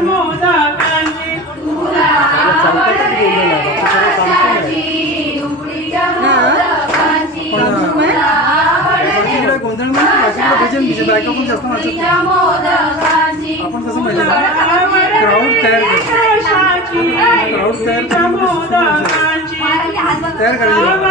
मोदकांची तुला गोंधळ भजन बीजे बायका पण जास्त नाचत आपण कसं माहिती क्राऊड तयार करायची